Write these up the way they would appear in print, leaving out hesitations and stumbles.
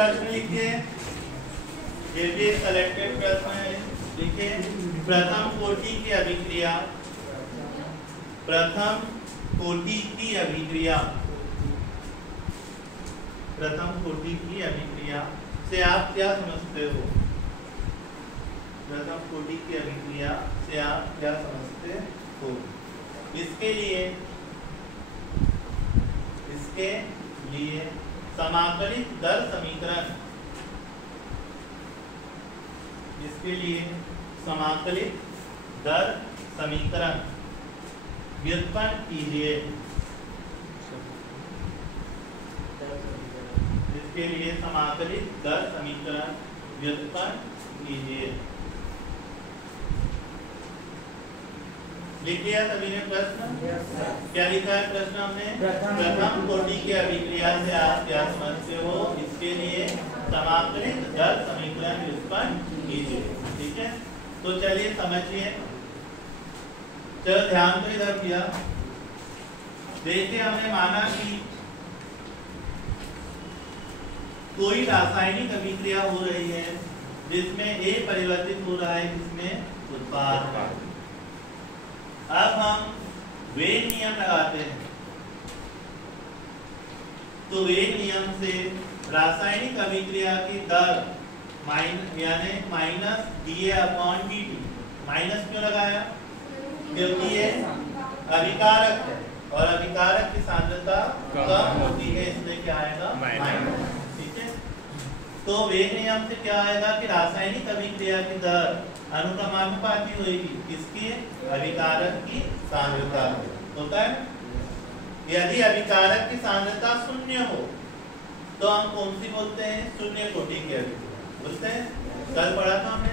प्रश्न लिखिए, ये भी सेलेक्टेड प्रश्न है। लिखिए प्रथम कोटि की अभिक्रिया, प्रथम कोटि की अभिक्रिया, प्रथम कोटि की अभिक्रिया से आप क्या समझते हो? प्रथम कोटि की अभिक्रिया से आप क्या समझते हो? इसके लिए समाकलित दर समीकरण, इसके लिए समाकलित दर समीकरण व्युत्पन्न कीजिए। इसके लिए समाकलित दर समीकरण व्युत्पन्न कीजिए। लिख लिया सभी ने प्रश्न? क्या लिखा है प्रश्न हमने? प्रथम कोटि की अभिक्रिया से आप क्या समझते हो? इसके लिए समाकलित दर समीकरण व्युत्पन्न कीजिए। ठीक है, तो चलिए समझिए। चलो ध्यान तो इधर किया। देखिए हमने माना कि कोई रासायनिक अभिक्रिया हो रही है जिसमें A परिवर्तित हो रहा है, जिसमें उत्पाद। अब हम वेग नियम लगाते हैं, तो वेग नियम से रासायनिक अभिक्रिया की दर यानी माइनस dA/dt। माइनस क्यों लगाया? क्योंकि ये अभिकारक है और अभिकारक की सांद्रता कम होती है, इसलिए क्या आएगा? माइनस। ठीक है, तो वेग नियम से क्या आएगा कि रासायनिक अभिक्रिया की दर अनुक्रमानुपाती होगी किसकी? अभिकारक की सांद्रता होता है। यदि अभिकारक की सांद्रता शून्य हो तो हम कौन सी बोलते हैं? शून्य कोटि की अभिक्रिया बोलते हैं। कल पढ़ा था हमने,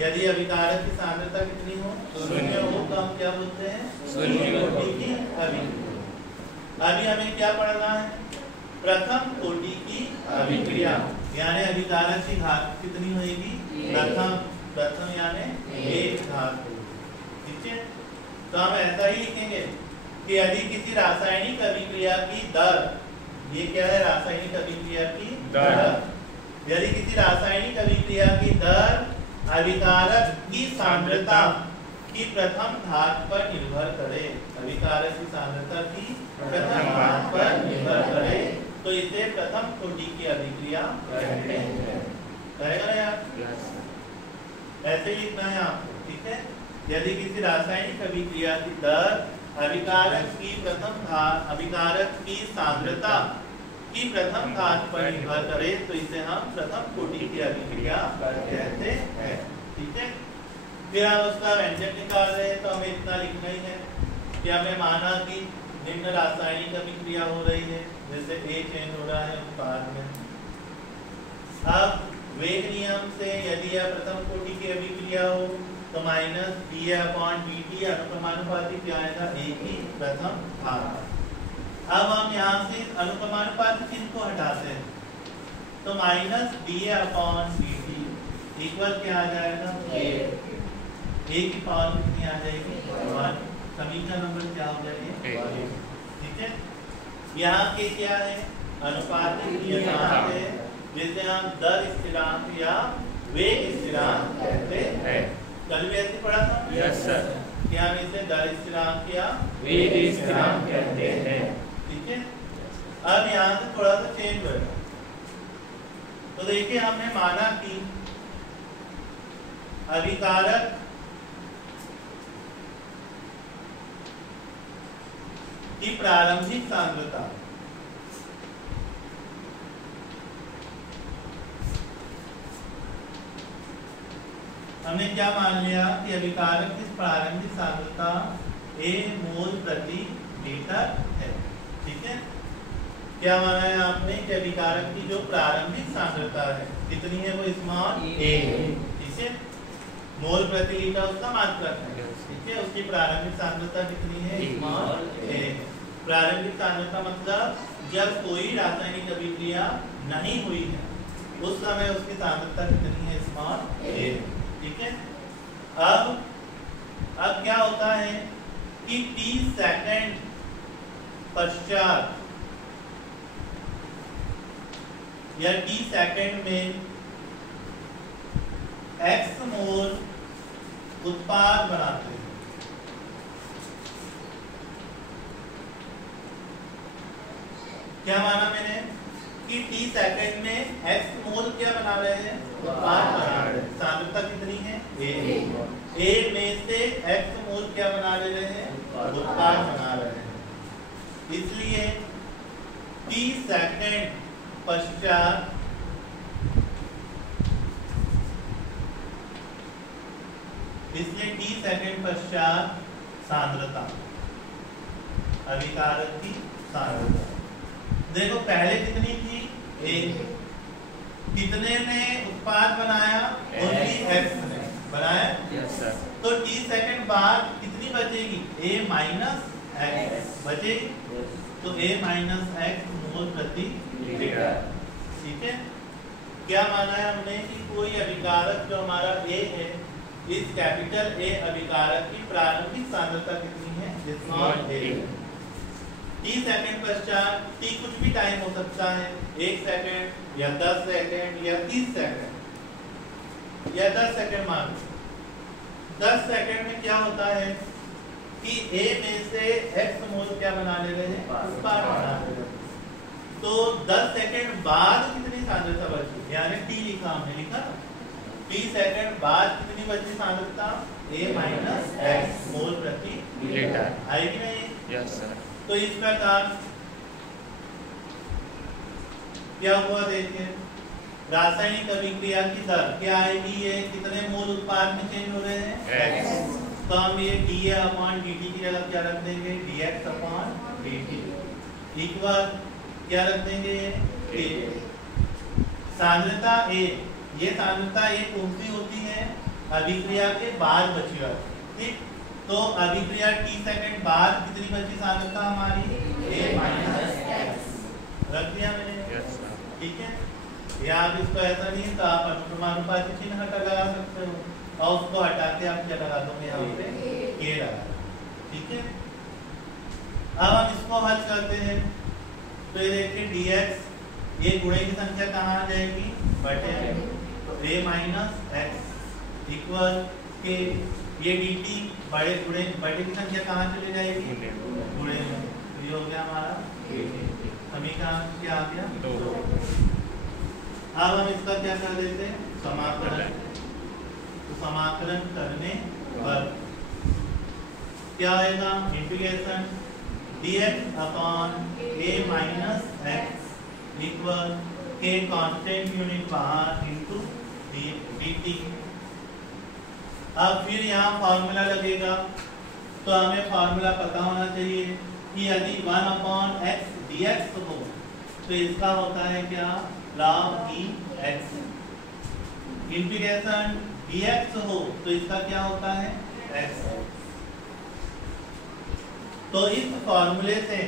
यदि अभिकारक की सांद्रता कितनी हो? शून्य हो तो हम क्या बोलते हैं? शून्य कोटि की अभिक्रिया। अभी हमें क्या पढ़ना है? प्रथम कोटि की अभिक्रिया, यानी अभिकारक की घात कितनी होगी? प्रथम यानी एक घात। ठीक है, तो हम ऐसा ही लिखेंगे कि यदि किसी रासायनिक अभिक्रिया की दर, ये क्या है? रासायनिक अभिक्रिया की दर। यदि किसी रासायनिक अभिक्रिया की दर अभिकारक की सांद्रता की प्रथम घात पर निर्भर करे, अभिकारक की सांद्रता की प्रथम घात पर निर्भर करे, तो इसे प्रथम कोटि की अभिक्रिया कहते हैं। कहेगा ना यार? ऐसे लिखना है आपको। ठीक है, यदि किसी रासायनिक अभिक्रिया की दर अभिकारक की सांद्रता की प्रथम घात पर निर्भर करे, तो इसे हम प्रथम कोटि की अभिक्रिया कहते हैं। ठीक है, फिर हम उसका व्यंजक निकाल रहे हैं, तो हमें इतना लिखना ही है कि हमें माना कि निम्न रासायनिक अभिक्रिया हो रही है, जैसे A चेंज हो रहा है उत्पाद में। अब वेग नियम से यदि यह प्रथम कोटि की अभिक्रिया हो तो माइनस dA/dt अनुक्रमानुपाती क्या आएगा? A की प्रथम घात। अब हम यहाँ से अनुक्रमानुपाती चिन्ह को हटाते हैं, तो माइनस dA/dt इक्वल क्या आ जाएगा? A की पावर कितनी आ जाएगी? 1। समीकरण नंबर क्या हो जाएगी? ठीक है, यहाँ के क्या है? अनुपातिक नियतांक है, जिसे हम दर स्थिरांक या वेग स्थिरांक कहते हैं। कल भी ऐसे पढ़ा था? Yes sir. कि हम इसे दर स्थिरांक या वेग स्थिरांक कहते हैं। ठीक है, अब यहाँ से थोड़ा सा चेंज होगा। तो देखिए हमने माना कि अभिकारक की प्रारंभिक सांद्रता हमने क्या मान लिया कि अभिकारक की प्रारंभिक सांद्रता A मोल प्रति लीटर है। ठीक है, क्या माना है आपने कि अभिकारक की जो प्रारंभिक सांद्रता है कितनी है? वो स्मॉल a है। ठीक है, मोल प्रति लीटर उसका मात्रक है। ठीक है, उसकी प्रारंभिक सांद्रता कितनी है? Small a। प्रारंभिक सांद्रता मतलब जब कोई रासायनिक अभिक्रिया नहीं हुई है उस समय उसकी सांद्रता कितनी है? Small a। ठीक है, अब क्या होता है कि 30 सेकंड पश्चात या t सेकंड में x मोल उत्पाद बनाते हैं। क्या माना मैंने कि t सेकंड में x मोल क्या बना रहे हैं, उत्पाद बना रहे हैं। सांद्रता कितनी है, a में से x मोल क्या बना रहे हैं, उत्पाद बना रहे हैं। इसलिए t सेकंड पश्चात t सेकंड पश्चात सांद्रता, अभिकारक की सांद्रता देखो पहले कितनी थी, एक। कितने ने उत्पाद बनाया, ओनली x ने बनाया। Yes sir. तो t सेकंड बाद कितनी बचेगी, a माइनस x बचेगी। तो a माइनस x मोल प्रति लीटर। ठीक है। क्या माना है हमने कि कोई अभिकारक जो हमारा a है, इस कैपिटल A अभिकारक की प्रारंभिक सांद्रता कितनी है, स्मॉल a। t सेकंड पश्चात t कुछ भी टाइम हो सकता है, 1 सेकंड या 10 सेकंड या 30 सेकंड या 10 सेकंड मान लो। 10 सेकंड में क्या होता है कि a में से x मोल क्या बना ले रहे हैं, उत्पाद बना ले रहे हैं। तो 10 सेकंड बाद कितनी सांद्रता बची, यानी t लिखा हमने, लिखा t सेकंड बाद कितनी बची सांद्रता, a माइनस x मोल प्रति लीटर। आएगी ना ये? Yes sir. तो इस प्रकार क्या हुआ, देखिए रासायनिक अभिक्रिया की दर क्या आएगी, ये कितने मोल उत्पाद में चेंज हो रहे हैं, x। तो हम ये dA/dt की जगह क्या रख देंगे, dx/dt इक्वल क्या रख देंगे, a। सांद्रता A, ये सांद्रता A कौन सी होती है, अभिक्रिया के बाद बची हुई। ठीक, तो अभिक्रिया t सेकंड बाद कितनी बची सांद्रता हमारी, a माइनस x रख दिया मैंने। Yes sir. ठीक है। या आप इसको ऐसा नहीं तो आप अनुक्रमानुपाती चिन्ह हटा लगा सकते हो और उसको हटा के आप क्या लगा दोगे, यहाँ पे k लगा। ठीक है। अब हम इसको हल करते हैं। तो ये देखिए dx, ये गुणे की संख्या कहाँ आ जाएगी, बटे में। तो a minus x equal k, ये dt बड़े गुणे बटे की संख्या कहाँ चले जाएगी, गुणे में। तो ये हो गया हमारा समीकरण क्या आ गया, 2। अब हम इसका क्या कर देते हैं, समाकलन। तो समाकलन करने पर क्या आएगा, integration dx/a minus x equal k constant unit बाहर इंटू dt। अब फिर यहाँ फॉर्मूला लगेगा, तो हमें फॉर्मूला पता होना चाहिए कि यदि 1/x dx हो तो इसका होता है क्या, log e x। Integration dx हो तो इसका क्या होता है, x। तो इस फॉर्मूले से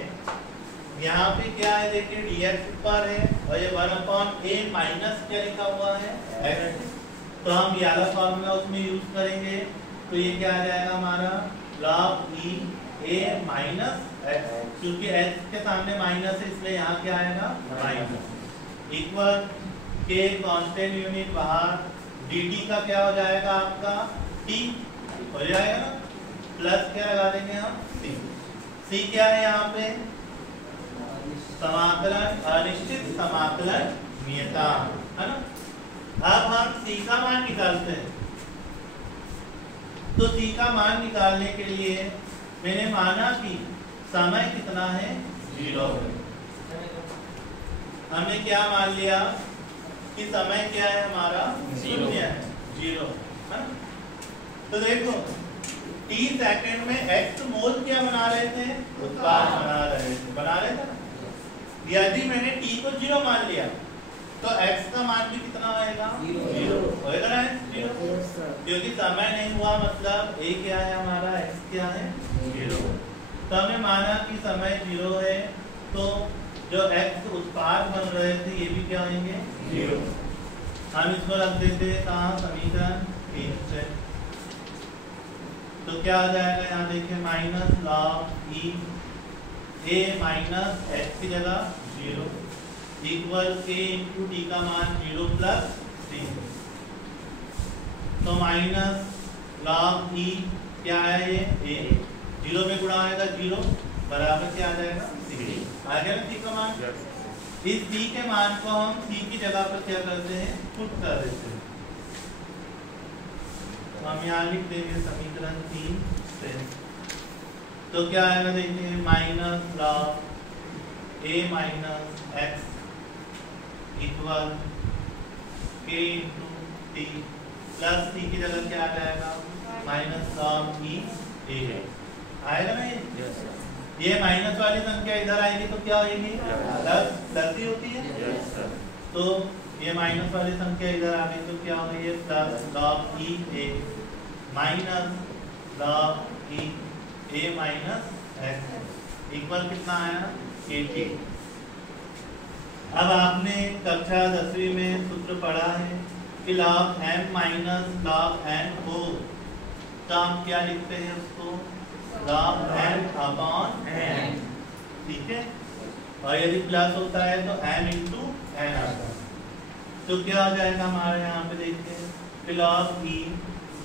यहाँ पे क्या है, देखिए dx ऊपर है और ये 1/a माइनस क्या लिखा हुआ है, x। तो हम ये वाला फॉर्मूला उसमें यूज करेंगे। तो ये क्या आ जाएगा हमारा, log e a minus x, क्योंकि x के सामने माइनस है इसलिए यहाँ क्या आएगा, minus equal k constant unit बाहर, dt का क्या हो जाएगा आपका, t हो जाएगा ना, प्लस क्या लगा देंगे हम, c क्या है यहाँ पे, समाकलन, अनिश्चित समाकलन नियतांक, है ना। अब हम c का मान निकालते हैं। तो c का मान निकालने के लिए मैंने माना कि समय कितना है, 0 है। हमने क्या मान लिया कि समय क्या है हमारा, 0 है, 0 है ना। तो देखो t सेकंड में x मोल क्या बना रहे थे, उत्पाद बना रहे थे ना। यदि मैंने t को 0 मान लिया तो x का मान भी कितना आएगा, 0 होएगा ना, 0। क्योंकि समय नहीं हुआ मतलब a क्या है हमारा, x क्या है, 0। तो हमने माना कि समय 0 है, तो जो x उत्पाद बन रहे थे ये भी क्या होंगे, 0। हम इसको रख देते हैं कहाँ, समीकरण 3 से। तो क्या आ जाएगा, यहाँ देखिए minus log e a minus x की जगह 0 इक्वल k इंटू टी का मान 0 प्लस 3। तो माइनस लॉग ई क्या है ये a, 0 में गुणा आएगा 0 बराबर क्या आ जाएगा c। आ गया ना c का मान। इस c के मान को हम c की जगह पर क्या करते हैं पुट कर देते हैं। हम यहाँ लिख देंगे समीकरण 3 से। तो क्या आएगा देखिए minus log a minus x equal k into T plus T की जगह क्या आ जाएगा माइनस लॉग ई a है। आएगा ना ये माइनस वाली संख्या इधर आएगी तो क्या होगी प्लस ही होती है। तो ये माइनस वाली संख्या इधर आ गई तो क्या हो गई है प्लस लॉग ई ए माइनस लॉग ई ए माइनस एक्स इक्वल कितना आया के। अब आपने कक्षा 10वीं में सूत्र पढ़ा है कि log m minus log n हो तो हम क्या लिखते हैं उसको log m अपॉन n। ठीक है और यदि प्लस होता है तो m इंटू n आता है। तो क्या हो जाएगा हमारे यहाँ पे देखिए कि log e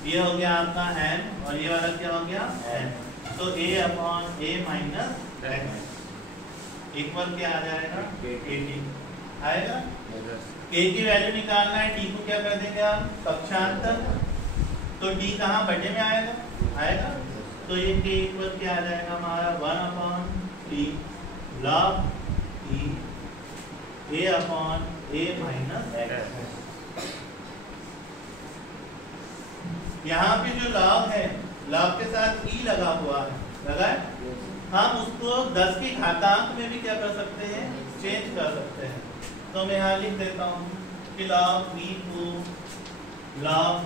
ये हो गया आपका n और ये वाला क्या हो गया n। तो a upon a minus x equal क्या आ जाएगा kt आएगा। k की वैल्यू निकालना है t को क्या कर देंगे हम पक्षांतर। तो t कहाँ बटे में आएगा तो ये k इक्वल क्या आ जाएगा हमारा 1 upon 3 log e a upon a minus x। यहाँ पे जो log है log के साथ e लगा हुआ है लगा है। हम उसको 10 की घातांक में भी क्या कर सकते हैं चेंज कर सकते हैं। तो मैं यहाँ लिख देता हूँ कि log e को log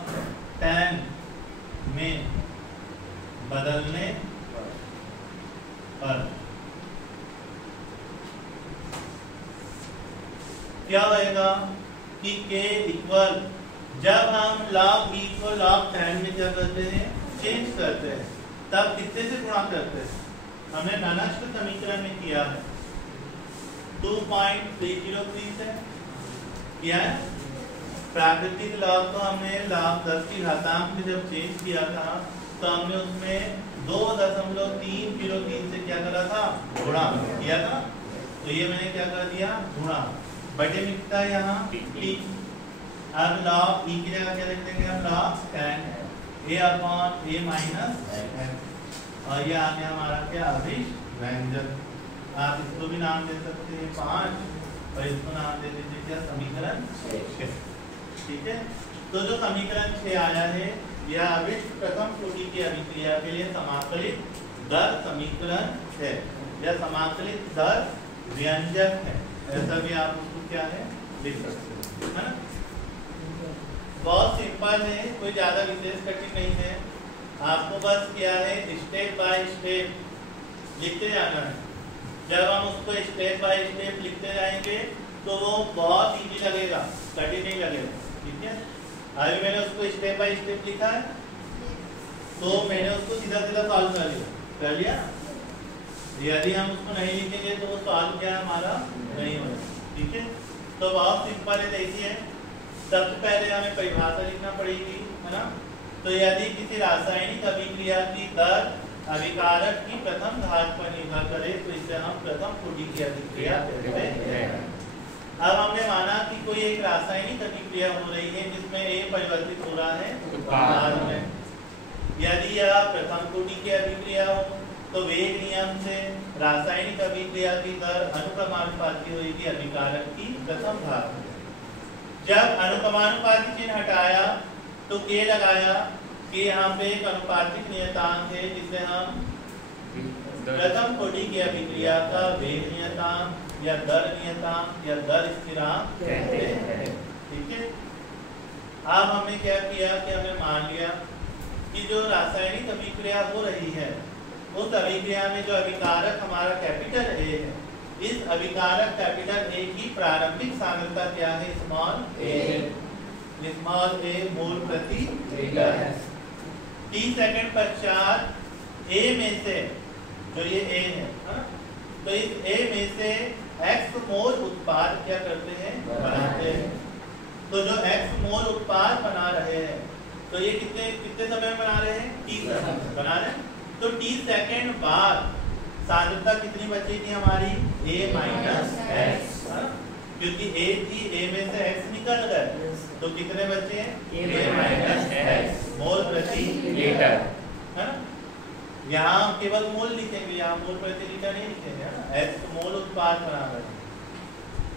10 में बदलने पर क्या होएगा कि k इक्वल जब हम log e को log 10 में क्या करते हैं चेंज करते हैं तब कितने से गुणा करते हैं। हमने घनस्थ समीकरण में किया है 2.303 से किया है। प्राकृतिक log को हमने log 10 की घातांक में जब चेंज किया था तो हमने उसमें 2.303 से क्या करा था गुणा किया था। तो ये मैंने क्या कर दिया गुणा बटे में कितना है यहाँ t। अब log e की जगह क्या लिख देंगे हम log 10 a upon a minus x और ये आ गया हमारा क्या अभिष व्यंजक। आप इसको भी नाम दे सकते हैं 5 और इसको नाम दे दीजिए क्या समीकरण 6। ठीक है तो जो समीकरण 6 आया है यह अभिष्ट प्रथम कोटि की अभिक्रिया के लिए समाकलित दर समीकरण है। यह समाकलित दर व्यंजक है ऐसा भी आप उसको क्या है लिख सकते हैं है ना। बहुत सिंपल है कोई ज्यादा विशेष कठिन नहीं है। आपको बस क्या है स्टेप बाय स्टेप लिखते जाना है। जब हम उसको स्टेप बाय स्टेप लिखते जाएंगे तो वो बहुत इजी लगेगा कठिन नहीं लगेगा। ठीक है अभी मैंने उसको स्टेप बाय स्टेप लिखा है तो मैंने उसको सीधा सीधा सॉल्व कर लिया। यदि हम उसको नहीं लिखेंगे तो वो सॉल्व क्या हमारा नहीं होगा। ठीक है तो बहुत सिंपल है। देखिए सबसे पहले हमें परिभाषा लिखना पड़ेगी है ना। तो यदि किसी रासायनिक अभिक्रिया की दर अभिकारक की प्रथम घात पर निर्भर करे तो इसे हम प्रथम कोटि की अभिक्रिया कहते हैं। अब हमने माना कि कोई एक रासायनिक अभिक्रिया हो रही है जिसमें A परिवर्तित हो रहा है उत्पाद में। यदि यह प्रथम कोटि की अभिक्रिया हो तो वेग नियम से रासायनिक अभिक्रिया की दर अनुक्रमानुपाती होगी अभिकारक की प्रथम घात। जब अनुक्रमानुपाती चिन्ह हटाया तो K लगाया कि यहाँ पे एक अनुपातिक नियतांक है जिसे हम प्रथम कोटि की अभिक्रिया का वेग नियतांक या दर नियतांक या दर स्थिरांक कहते हैं। ठीक है अब हमने क्या किया कि हमने मान लिया कि जो रासायनिक अभिक्रिया हो रही है उस अभिक्रिया में जो अभिकारक हमारा कैपिटल A है इस अभिकारक कैपिटल A की प्रारंभिक सांद्रता क्या है स्मॉल a मोल प्रति लीटर है। t सेकंड पश्चात A में से जो ये A है तो इस A में से x मोल उत्पाद क्या करते हैं, बनाते हैं। तो जो x मोल उत्पाद बना रहे हैं, तो ये कितने कितने समय में बना रहे हैं, t सेकंड बना रहे हैं। तो t सेकंड बाद सांद्रता कितनी बचेगी हमारी, a माइनस x, क्योंकि a थी, a में से x निकल गए, तो कितने बचे हैं, a माइनस x मोल प्रति लीटर, है ना। यहाँ केवल मोल लिखेंगे, यहाँ मोल प्रति लीटर नहीं लिखेंगे, है ना। x मोल उत्पाद बना रहे हैं,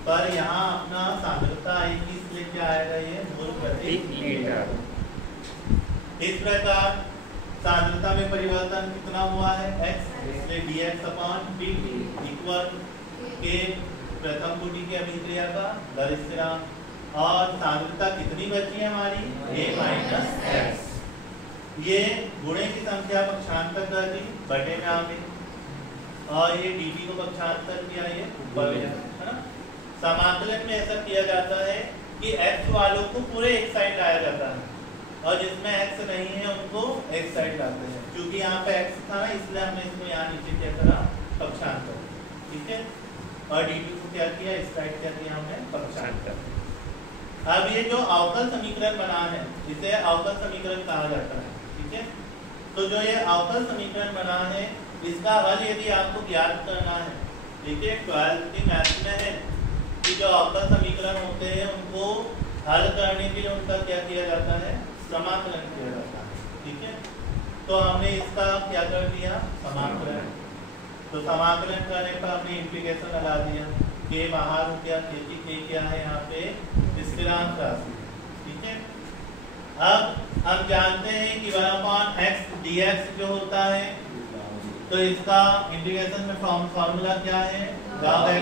पर यहाँ अपना सांद्रता आएगी, इसलिए क्या आएगा, ये मोल प्रति लीटर। इस प्रकार सांद्रता में परिवर्तन कितना हुआ है, x, इसलिए dx/dt इक्वल के प्रथम कोटि की अभिक्रिया का दर स्थिरांक, और सांद्रता कितनी बची है हमारी, a माइनस x। ये गुणे की संख्या पक्षांतर कर दी, बटे में आ गई, और ये dt को पक्षांतर किया, ये ऊपर है ना। समाकलन में ऐसा किया जाता है कि x वालों को पूरे एक साइड लाया जाता है, और जिसमें x नहीं है उनको एक साइड लाते हैं। क्योंकि यहाँ पे x था ना, इसलिए हमने इसको यहाँ नीचे क्या करा, पक्षांतर, ठीक है। और dt को क्या किया, इस साइड क्या किया हमने, पक्षांतर। अब ये जो अवकल समीकरण बना है, इसे अवकल समीकरण कहा जाता है, ठीक है। तो जो ये अवकल समीकरण बना है, इसका हल यदि आपको ज्ञात करना है, ठीक है, 12th की मैथ में है कि जो अवकल समीकरण होते हैं उनको हल करने के लिए उनका क्या किया जाता है, समाकलन किया जाता है, ठीक है। तो हमने इसका क्या कर दिया, समाकलन। तो समाकलन करने पर हमने इंटीग्रेशन लगा दिया, के बाहर हो गया, के क्या है यहाँ पे, स्थिरांक राशि, ठीक है। अब हम जानते हैं कि 1/x dx जो होता है, तो इसका इंटीग्रेशन में फॉर्मूला क्या है, log x,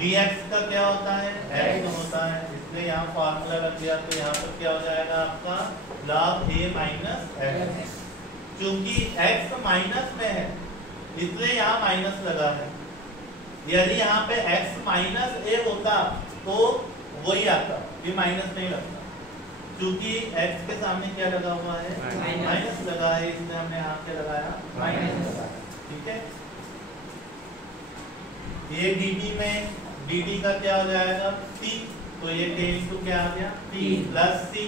dx का क्या होता है, x होता है, इसलिए यहाँ फॉर्मूला लग गया। तो यहाँ पर क्या हो जाएगा आपका, log a माइनस x। चूंकि x माइनस में है, इसलिए यहाँ माइनस लगा है। यदि यहाँ पे x माइनस a होता तो वही आता, ये माइनस नहीं लगता। क्योंकि x के सामने क्या लगा हुआ है, माइनस लगा है, इसलिए हमने यहाँ पे लगाया माइनस लगाया, ठीक है। ये dt में dt का क्या हो जाएगा, c, तो ये k इंटू क्या आ गया, p प्लस c।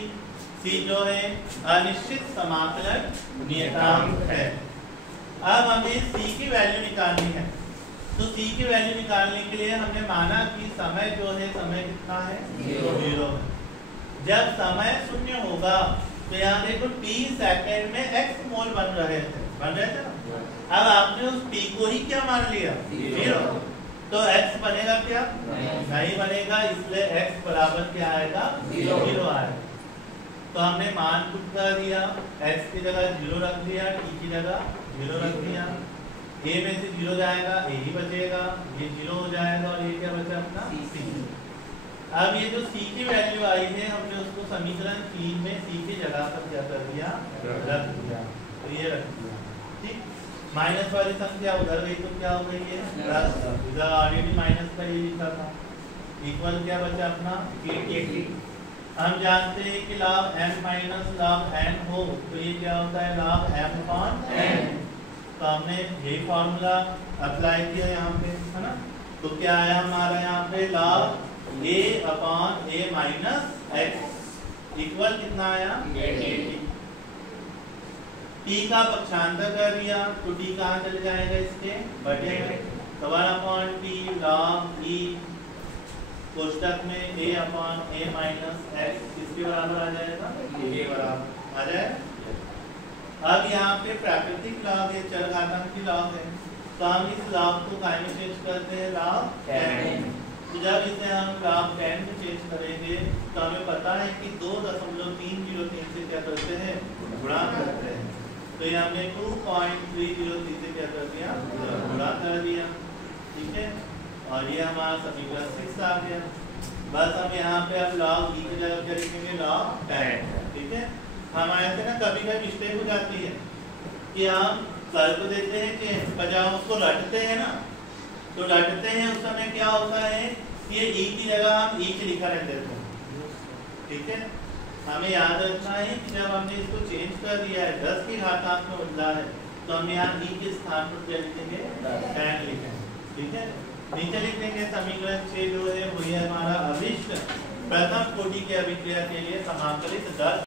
c जो है अनिश्चित समाकलन नियतांक है। अब हमें c की वैल्यू निकालनी है। तो c की वैल्यू निकालने के लिए हमने माना कि समय जो है, समय कितना है, 0। जब समय शून्य होगा तो यहाँ देखो t सेकंड में x मोल बन रहे थे ना। अब आपने उस t को ही क्या मान लिया, 0, तो x बनेगा क्या, नहीं बनेगा, इसलिए x बराबर क्या आएगा, 0 आएगा। तो हमने मान पुट कर दिया, x की जगह 0 रख दिया, t की जगह 0 रख दिया। a में से 0 जाएगा, a ही बचेगा, ये 0 हो जाएगा, और ये क्या बचा अपना, c। अब ये जो c की वैल्यू आई है, हमने उसको समीकरण 3 में c की जगह पर क्या कर दिया, रख दिया। तो ये रख दिया, ठीक। माइनस वाली संख्या उधर गई तो क्या हो गई है, प्लस। इधर ऑलरेडी माइनस का ये लिखा था, इक्वल क्या बचा अपना, k। हम जानते हैं कि log m minus log n हो तो ये क्या होता है, log m/n। तो हमने यही फॉर्मूला अप्लाई किया यहाँ पे, है ना। तो क्या आया हमारा यहाँ पे, log a/a minus x equal कितना आया, t का पक्षांतर कर दिया, तो t कहाँ चले जाएगा, इसके बटे में। तो 1/t log e कोष्टक में a/a माइनस x किसके बराबर आ जाएगा, के बराबर आ जाएगा। अब यहाँ पे प्राकृतिक लॉग है, चरघातांक की लॉग है, तो हम इस लॉग को काय में चेंज करते हैं, log 10। तो जब इसे हम log 10 में चेंज करेंगे तो हमें पता है कि 2.303 से क्या करते हैं, गुणा करते हैं। तो ये हमने 2.303 से क्या कर दिया, गुणा कर दिया, ठीक है। और ये हमारा समीकरण 6 आ गया। बस हम यहाँ पे अब log e की जगह क्या लिखेंगे, log 10, ठीक है। हमारे से ना कभी कभी मिस्टेक हो जाती है कि हम कर तो देते हैं कि बजाय उसको रटते हैं ना, तो रटते हैं उस समय क्या होता है कि ये e की जगह हम e की लिखा रख देते हैं, ठीक है। हमें याद रखना है कि जब हमने इसको चेंज कर दिया है, 10 की घातांक में बदला है, तो हम यहाँ e के स्थान पर क्या लिखेंगे, 10 लिखेंगे, ठीक है। नीचे लिख देंगे समीकरण 6 जो है वही है हमारा अभिष्ट प्रथम कोटि की अभिक्रिया के लिए समाकलित दर